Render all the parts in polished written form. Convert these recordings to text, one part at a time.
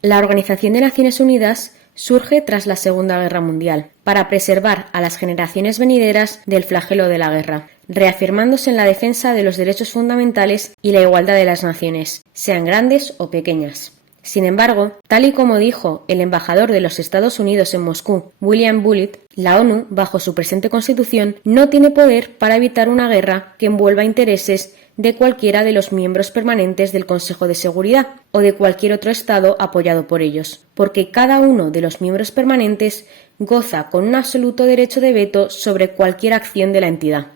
La Organización de Naciones Unidas surge tras la Segunda Guerra Mundial, para preservar a las generaciones venideras del flagelo de la guerra, reafirmándose en la defensa de los derechos fundamentales y la igualdad de las naciones, sean grandes o pequeñas. Sin embargo, tal y como dijo el embajador de los Estados Unidos en Moscú, William Bullitt, la ONU, bajo su presente constitución, no tiene poder para evitar una guerra que envuelva intereses de cualquiera de los miembros permanentes del Consejo de Seguridad o de cualquier otro Estado apoyado por ellos, porque cada uno de los miembros permanentes goza con un absoluto derecho de veto sobre cualquier acción de la entidad.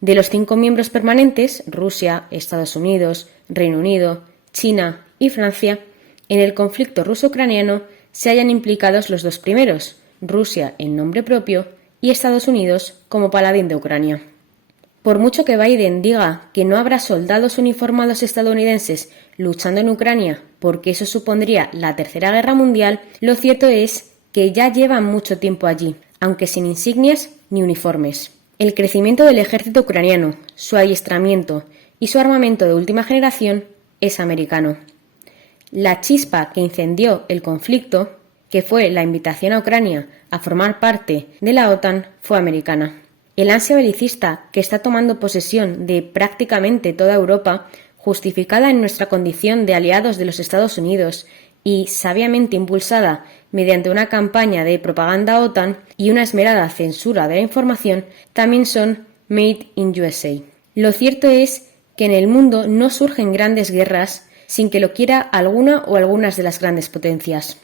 De los 5 miembros permanentes, Rusia, Estados Unidos, Reino Unido, China y Francia, en el conflicto ruso-ucraniano se hallan implicados los 2 primeros, Rusia en nombre propio y Estados Unidos como paladín de Ucrania. Por mucho que Biden diga que no habrá soldados uniformados estadounidenses luchando en Ucrania porque eso supondría la Tercera Guerra Mundial, lo cierto es que ya llevan mucho tiempo allí, aunque sin insignias ni uniformes. El crecimiento del ejército ucraniano, su adiestramiento y su armamento de última generación es americano. La chispa que incendió el conflicto, que fue la invitación a Ucrania a formar parte de la OTAN, fue americana. El ansia belicista que está tomando posesión de prácticamente toda Europa, justificada en nuestra condición de aliados de los Estados Unidos y sabiamente impulsada mediante una campaña de propaganda OTAN y una esmerada censura de la información, también son Made in USA. Lo cierto es que en el mundo no surgen grandes guerras sin que lo quiera alguna o algunas de las grandes potencias.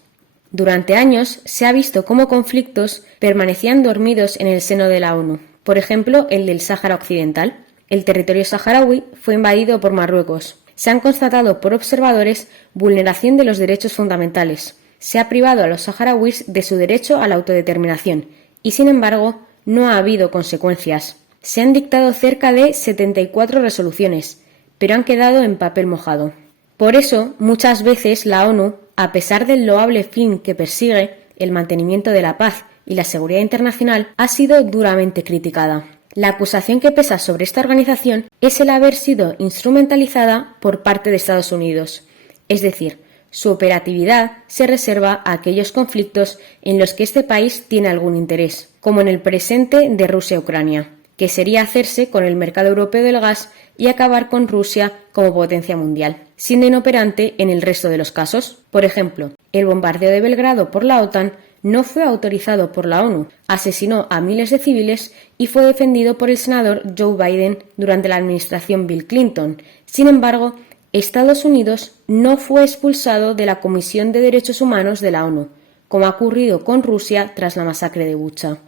Durante años se ha visto cómo conflictos permanecían dormidos en el seno de la ONU. Por ejemplo, el del Sáhara Occidental. El territorio saharaui fue invadido por Marruecos. Se han constatado por observadores vulneración de los derechos fundamentales. Se ha privado a los saharauis de su derecho a la autodeterminación y, sin embargo, no ha habido consecuencias. Se han dictado cerca de 74 resoluciones, pero han quedado en papel mojado. Por eso, muchas veces la ONU, a pesar del loable fin que persigue, el mantenimiento de la paz y la seguridad internacional, ha sido duramente criticada. La acusación que pesa sobre esta organización es el haber sido instrumentalizada por parte de Estados Unidos, es decir, su operatividad se reserva a aquellos conflictos en los que este país tiene algún interés, como en el presente de Rusia-Ucrania, que sería hacerse con el mercado europeo del gas y acabar con Rusia como potencia mundial, siendo inoperante en el resto de los casos. Por ejemplo, el bombardeo de Belgrado por la OTAN no fue autorizado por la ONU, asesinó a miles de civiles y fue defendido por el senador Joe Biden durante la administración Bill Clinton. Sin embargo, Estados Unidos no fue expulsado de la Comisión de Derechos Humanos de la ONU, como ha ocurrido con Rusia tras la masacre de Bucha.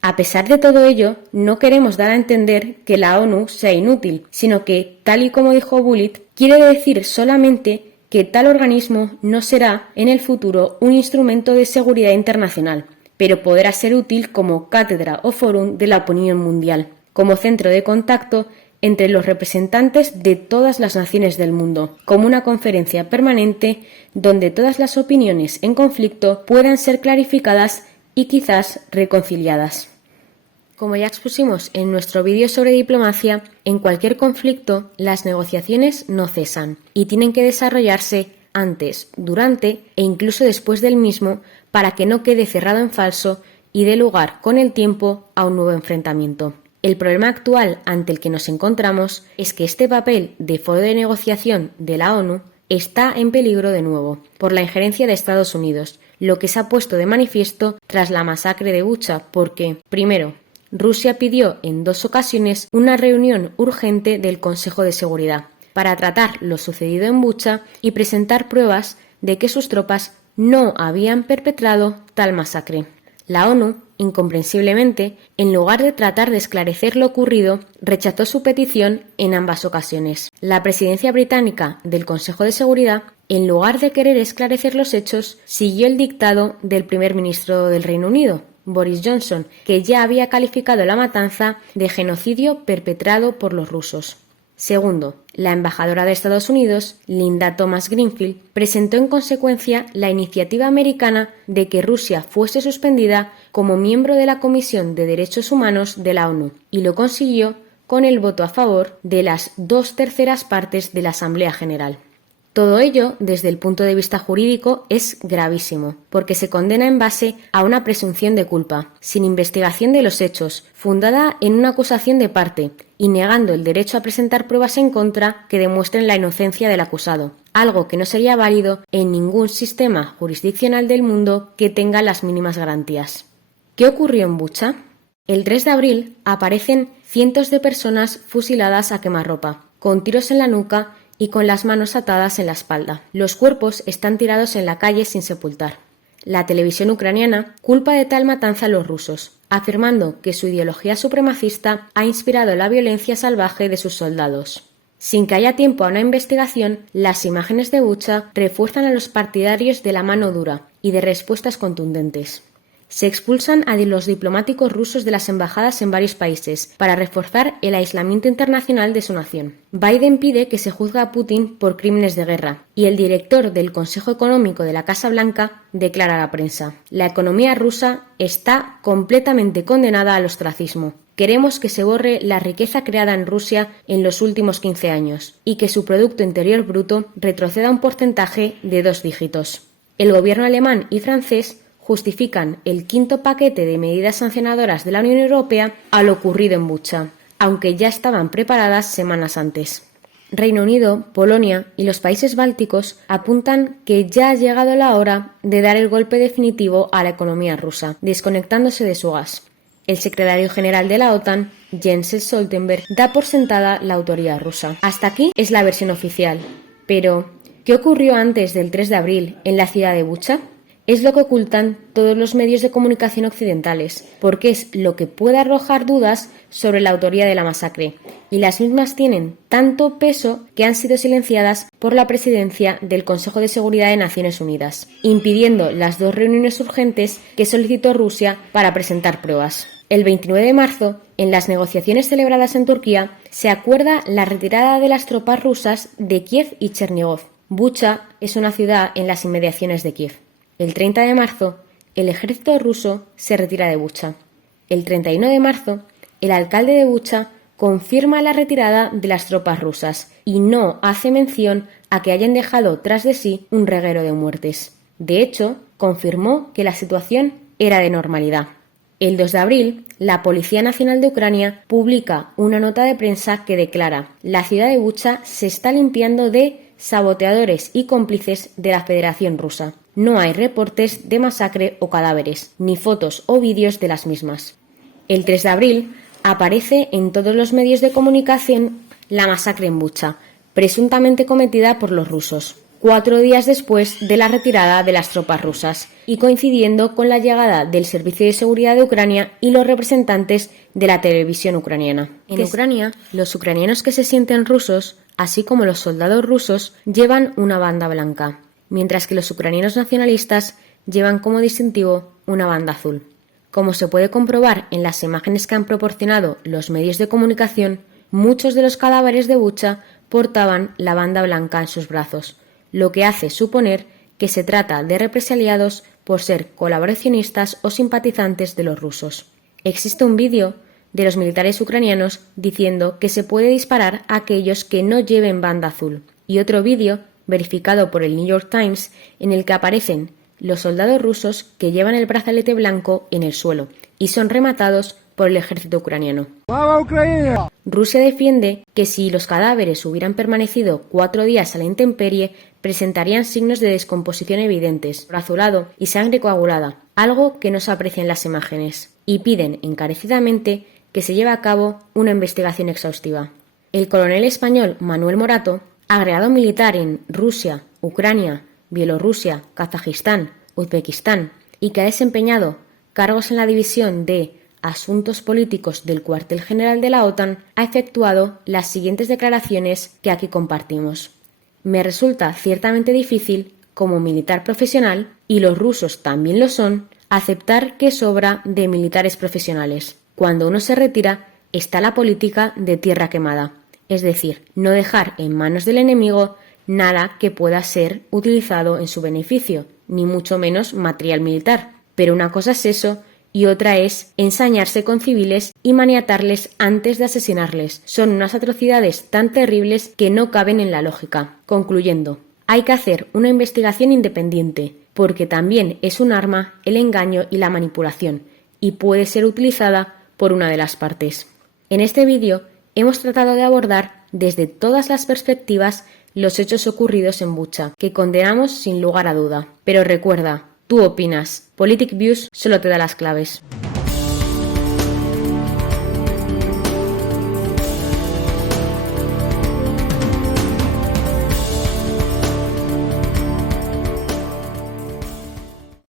A pesar de todo ello, no queremos dar a entender que la ONU sea inútil, sino que, tal y como dijo Bullitt, quiere decir solamente que tal organismo no será en el futuro un instrumento de seguridad internacional, pero podrá ser útil como cátedra o fórum de la opinión mundial, como centro de contacto entre los representantes de todas las naciones del mundo, como una conferencia permanente donde todas las opiniones en conflicto puedan ser clarificadas y quizás reconciliadas. Como ya expusimos en nuestro vídeo sobre diplomacia, en cualquier conflicto las negociaciones no cesan y tienen que desarrollarse antes, durante e incluso después del mismo para que no quede cerrado en falso y dé lugar con el tiempo a un nuevo enfrentamiento. El problema actual ante el que nos encontramos es que este papel de foro de negociación de la ONU está en peligro de nuevo por la injerencia de Estados Unidos, lo que se ha puesto de manifiesto tras la masacre de Bucha porque, primero, Rusia pidió en 2 ocasiones una reunión urgente del Consejo de Seguridad para tratar lo sucedido en Bucha y presentar pruebas de que sus tropas no habían perpetrado tal masacre. La ONU, incomprensiblemente, en lugar de tratar de esclarecer lo ocurrido, rechazó su petición en ambas ocasiones. La presidencia británica del Consejo de Seguridad, en lugar de querer esclarecer los hechos, siguió el dictado del primer ministro del Reino Unido, Boris Johnson, que ya había calificado la matanza de genocidio perpetrado por los rusos. Segundo, la embajadora de Estados Unidos, Linda Thomas Greenfield, presentó en consecuencia la iniciativa americana de que Rusia fuese suspendida como miembro de la Comisión de Derechos Humanos de la ONU, y lo consiguió con el voto a favor de las 2/3 partes de la Asamblea General. Todo ello, desde el punto de vista jurídico, es gravísimo, porque se condena en base a una presunción de culpa, sin investigación de los hechos, fundada en una acusación de parte, y negando el derecho a presentar pruebas en contra que demuestren la inocencia del acusado, algo que no sería válido en ningún sistema jurisdiccional del mundo que tenga las mínimas garantías. ¿Qué ocurrió en Bucha? El 3 de abril aparecen cientos de personas fusiladas a quemarropa, con tiros en la nuca y con las manos atadas en la espalda. Los cuerpos están tirados en la calle sin sepultar. La televisión ucraniana culpa de tal matanza a los rusos, afirmando que su ideología supremacista ha inspirado la violencia salvaje de sus soldados. Sin que haya tiempo a una investigación, las imágenes de Bucha refuerzan a los partidarios de la mano dura y de respuestas contundentes. Se expulsan a los diplomáticos rusos de las embajadas en varios países para reforzar el aislamiento internacional de su nación. Biden pide que se juzgue a Putin por crímenes de guerra y el director del Consejo Económico de la Casa Blanca declara a la prensa: la economía rusa está completamente condenada al ostracismo. Queremos que se borre la riqueza creada en Rusia en los últimos 15 años y que su Producto Interior Bruto retroceda un porcentaje de 2 dígitos. El gobierno alemán y francés justifican el quinto paquete de medidas sancionadoras de la Unión Europea a lo ocurrido en Bucha, aunque ya estaban preparadas semanas antes. Reino Unido, Polonia y los países bálticos apuntan que ya ha llegado la hora de dar el golpe definitivo a la economía rusa, desconectándose de su gas. El secretario general de la OTAN, Jens Stoltenberg, da por sentada la autoría rusa. Hasta aquí es la versión oficial. Pero, ¿qué ocurrió antes del 3 de abril en la ciudad de Bucha? Es lo que ocultan todos los medios de comunicación occidentales, porque es lo que puede arrojar dudas sobre la autoría de la masacre, y las mismas tienen tanto peso que han sido silenciadas por la presidencia del Consejo de Seguridad de Naciones Unidas, impidiendo las 2 reuniones urgentes que solicitó Rusia para presentar pruebas. El 29 de marzo, en las negociaciones celebradas en Turquía, se acuerda la retirada de las tropas rusas de Kiev y Chernigov. Bucha es una ciudad en las inmediaciones de Kiev. El 30 de marzo, el ejército ruso se retira de Bucha. El 31 de marzo, el alcalde de Bucha confirma la retirada de las tropas rusas y no hace mención a que hayan dejado tras de sí un reguero de muertes. De hecho, confirmó que la situación era de normalidad. El 2 de abril, la Policía Nacional de Ucrania publica una nota de prensa que declara: la ciudad de Bucha se está limpiando de saboteadores y cómplices de la Federación Rusa. No hay reportes de masacre o cadáveres, ni fotos o vídeos de las mismas. El 3 de abril aparece en todos los medios de comunicación la masacre en Bucha, presuntamente cometida por los rusos, 4 días después de la retirada de las tropas rusas y coincidiendo con la llegada del Servicio de Seguridad de Ucrania y los representantes de la televisión ucraniana. En Ucrania, los ucranianos que se sienten rusos, así como los soldados rusos, llevan una banda blanca, mientras que los ucranianos nacionalistas llevan como distintivo una banda azul. Como se puede comprobar en las imágenes que han proporcionado los medios de comunicación, muchos de los cadáveres de Bucha portaban la banda blanca en sus brazos, lo que hace suponer que se trata de represaliados por ser colaboracionistas o simpatizantes de los rusos. Existe un vídeo de los militares ucranianos diciendo que se puede disparar a aquellos que no lleven banda azul, y otro vídeo verificado por el New York Times en el que aparecen los soldados rusos que llevan el brazalete blanco en el suelo y son rematados por el ejército ucraniano. ¡Viva Ucrania! Rusia defiende que si los cadáveres hubieran permanecido 4 días a la intemperie, presentarían signos de descomposición evidentes, azulado y sangre coagulada, algo que no se aprecia en las imágenes, y piden encarecidamente que se lleve a cabo una investigación exhaustiva. El coronel español Manuel Morato, agregado militar en Rusia, Ucrania, Bielorrusia, Kazajistán, Uzbekistán, y que ha desempeñado cargos en la división de Asuntos Políticos del Cuartel General de la OTAN, ha efectuado las siguientes declaraciones que aquí compartimos. Me resulta ciertamente difícil, como militar profesional, y los rusos también lo son, aceptar que sobra de militares profesionales. Cuando uno se retira, está la política de tierra quemada, es decir, no dejar en manos del enemigo nada que pueda ser utilizado en su beneficio, ni mucho menos material militar. Pero una cosa es eso y otra es ensañarse con civiles y maniatarles antes de asesinarles. Son unas atrocidades tan terribles que no caben en la lógica. Concluyendo, Hay que hacer una investigación independiente, porque también es un arma el engaño y la manipulación, y puede ser utilizada por una de las partes. En este vídeo hemos tratado de abordar desde todas las perspectivas los hechos ocurridos en Bucha, que condenamos sin lugar a duda. Pero recuerda, tú opinas, Politic Views solo te da las claves.